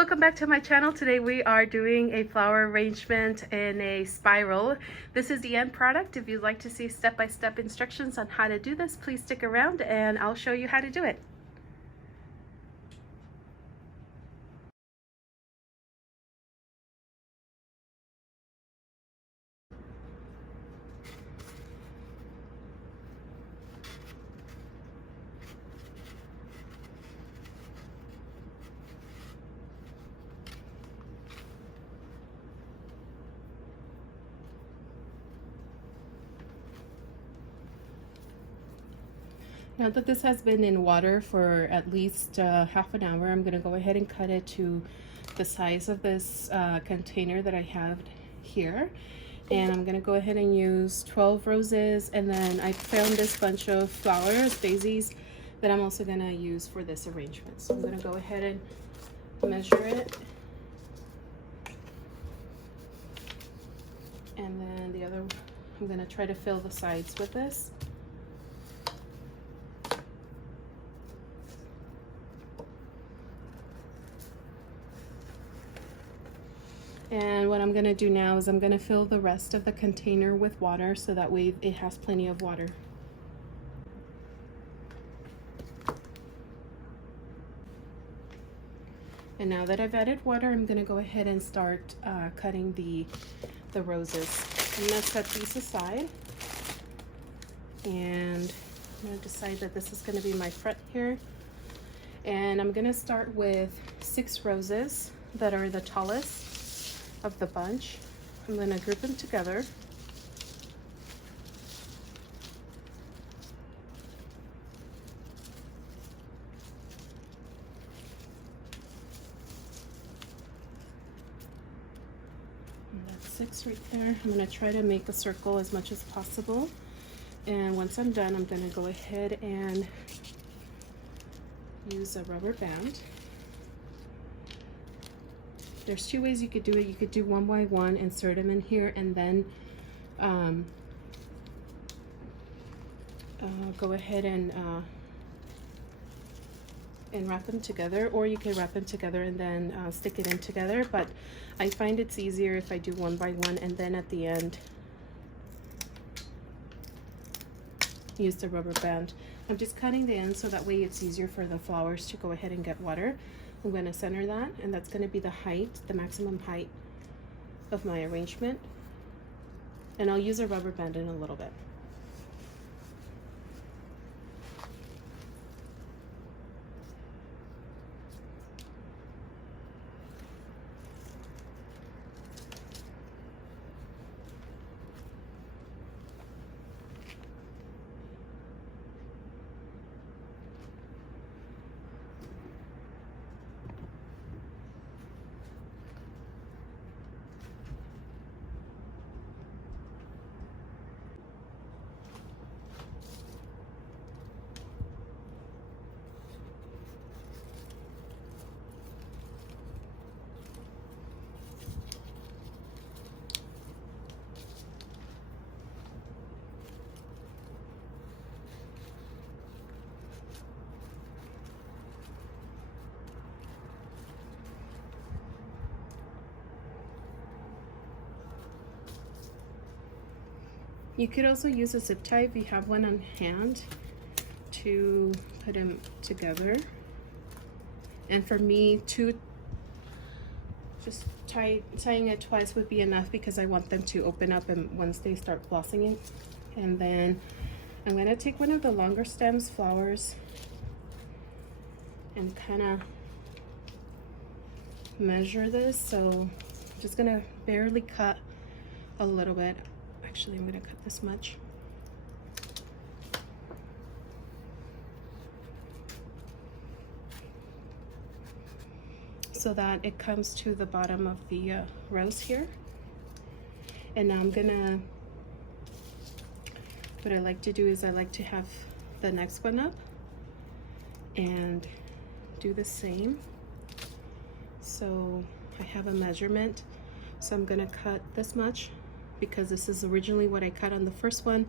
Welcome back to my channel. Today we are doing a flower arrangement in a spiral. This is the end product. If you'd like to see step-by-step instructions on how to do this, please stick around and I'll show you how to do it. Now that this has been in water for at least half an hour, I'm going to go ahead and cut it to the size of this container that I have here. And I'm going to go ahead and use 12 roses, and then I found this bunch of flowers, daisies, that I'm also going to use for this arrangement. So I'm going to go ahead and measure it. And then the other, I'm going to try to fill the sides with this. And what I'm going to do now is I'm going to fill the rest of the container with water so that way it has plenty of water. And now that I've added water, I'm going to go ahead and start cutting the roses. I'm going to set these aside. And I'm going to decide that this is going to be my front here. And I'm going to start with 6 roses that are the tallest of the bunch. I'm going to group them together. And that's 6 right there. I'm going to try to make a circle as much as possible. And once I'm done, I'm going to go ahead and use a rubber band. There's 2 ways you could do it. You could do one by one, insert them in here, and then go ahead and wrap them together, or you can wrap them together and then stick it in together. But I find it's easier if I do one by one, and then at the end use the rubber band. I'm just cutting the end so that way it's easier for the flowers to go ahead and get water. I'm going to center that, and that's going to be the height, the maximum height of my arrangement. And I'll use a rubber band in a little bit. You could also use a zip tie if you have one on hand to put them together. And for me, just tying it twice would be enough because I want them to open up and once they start blossoming. And then I'm going to take one of the longer stems flowers and kind of measure this. So I'm just going to barely cut a little bit. Actually, I'm going to cut this much. So that it comes to the bottom of the rose here. And now I'm gonna, what I like to do is I like to have the next one up and do the same. So I have a measurement. So I'm gonna cut this much, because this is originally what I cut on the first one.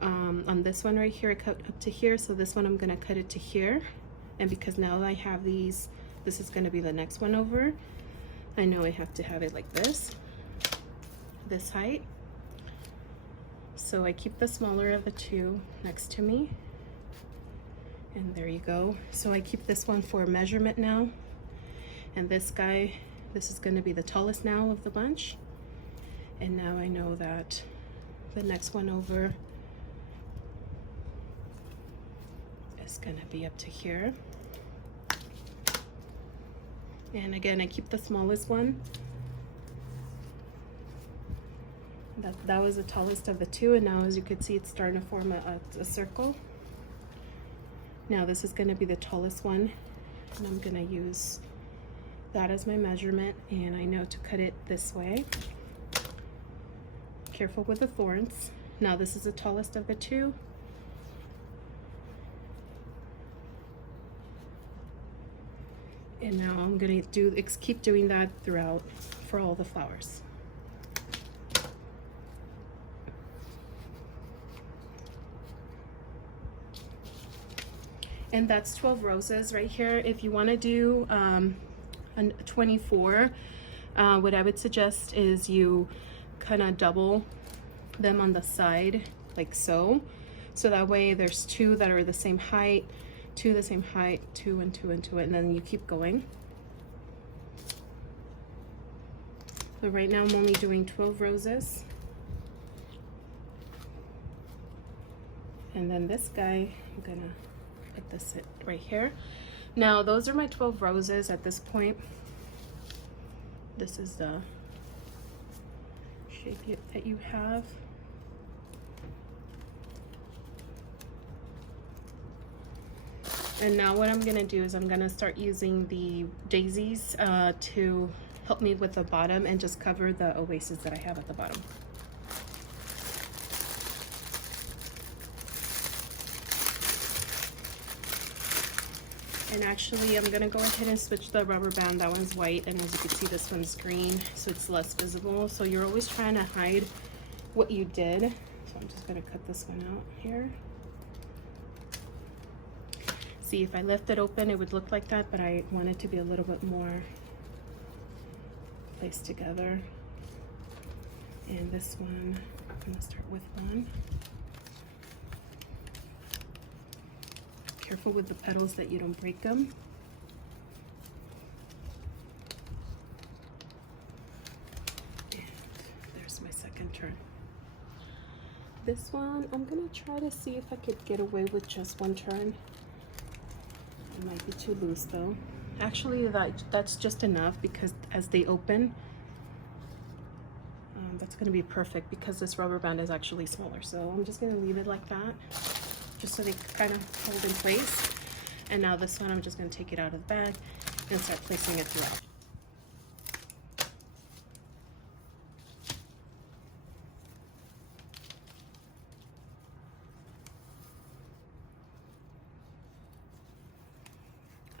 On this one right here, I cut up to here, so this one I'm gonna cut it to here. And because now I have these This is going to be the next one over. I know I have to have it like this height. So I keep the smaller of the two next to me. And there you go. So I keep this one for measurement now. And this guy, this is going to be the tallest now of the bunch. And now I know that the next one over is going to be up to here. And again, I keep the smallest one. That was the tallest of the two, and now as you can see, it's starting to form a circle. Now this is going to be the tallest one, and I'm going to use that as my measurement, and I know to cut it this way. Careful with the thorns. Now this is the tallest of the two. And now I'm going to keep doing that throughout for all the flowers. And that's 12 roses right here. If you want to do 24, what I would suggest is you kind of double them on the side like so. So that way there's two that are the same height, two the same height, two and two and two, and then you keep going. So right now I'm only doing 12 roses. And then this guy, I'm gonna put this right here. Now those are my 12 roses at this point. This is the shape that you have. And now what I'm gonna do is I'm gonna start using the daisies to help me with the bottom and just cover the oases that I have at the bottom. And actually, I'm gonna go ahead and switch the rubber band. That one's white, and as you can see, this one's green, so it's less visible. So you're always trying to hide what you did. So I'm just gonna cut this one out here. See, if I left it open, it would look like that, but I want it to be a little bit more placed together. And this one, I'm gonna start with one. Careful with the petals that you don't break them. And there's my second turn. This one, I'm gonna try to see if I could get away with just one turn. It might be too loose though. Actually, that's just enough, because as they open, that's gonna be perfect, because this rubber band is actually smaller. So I'm just gonna leave it like that, just so they kind of hold in place. And now this one, I'm just going to take it out of the bag and start placing it throughout.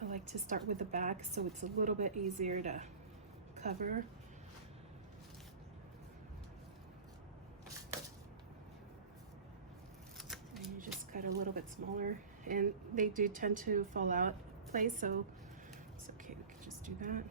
I like to start with the back so it's a little bit easier to cover. A little bit smaller, and they do tend to fall out of place, so it's okay, we can just do that.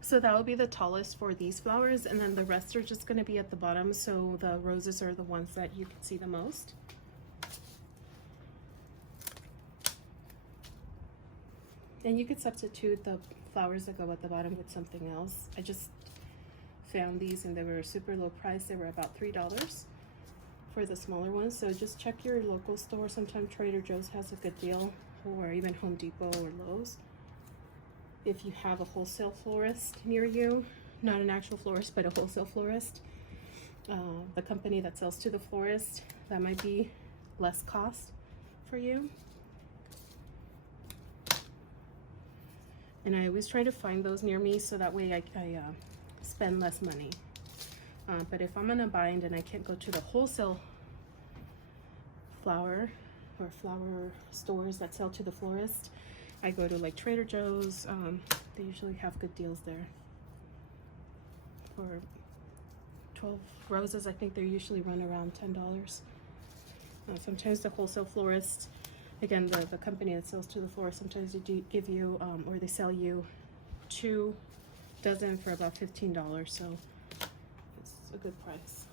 So that will be the tallest for these flowers, and then the rest are just going to be at the bottom, so the roses are the ones that you can see the most. And you could substitute the flowers that go at the bottom with something else. I just found these and they were super low price. They were about $3 for the smaller ones. So just check your local store. Sometimes Trader Joe's has a good deal, or even Home Depot or Lowe's. If you have a wholesale florist near you, not an actual florist, but a wholesale florist, the company that sells to the florist, that might be less cost for you. And I always try to find those near me so that way I spend less money. But if I'm in a bind and I can't go to the wholesale flower or flower stores that sell to the florist, I I go to like Trader Joe's. They usually have good deals there. for 12 roses. I think they usually run around $10. Sometimes the wholesale florist, again, the company that sells to the florist, sometimes they do give you, or they sell you 2 dozen for about $15, so it's a good price.